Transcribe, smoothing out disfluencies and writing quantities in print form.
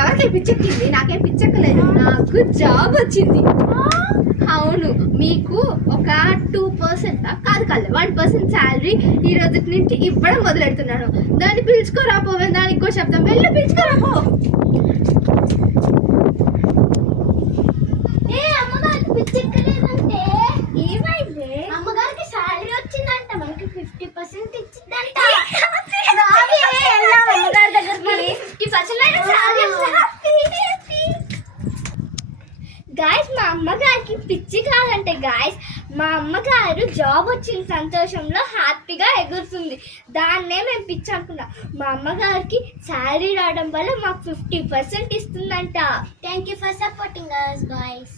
ఎవరికి పిచ్చెక్కింది? నాకేం పిచ్చెక్కలేదు, నాకు జాబ్ వచ్చింది. అవును, మీకు ఒక 2% కాదు 1% శాలరీ ఈ రోజు నుంచి ఇవ్వడం మొదలెడుతున్నాను. దాన్ని పిలుచుకోరాపోవే, దానికి కూడా చెప్తాం. వెళ్ళి పిలుచుకోరాపో. ఏమైంది? అమ్మగారికి శాలరీ వచ్చిందంట, మనకి 50% ఇచ్చిందంట. గాయస్, మా అమ్మగారికి పిచ్చి కాదంటే గాయస్, మా అమ్మగారు జాబ్ వచ్చిన సంతోషంలో హ్యాపీగా ఎగురుతుంది. దాన్నే మేము పిచ్చి అనుకున్నాం. మా అమ్మగారికి శాలరీ రావడం వల్ల మాకు 50% ఇస్తుందంట. Thank you for supporting us, guys.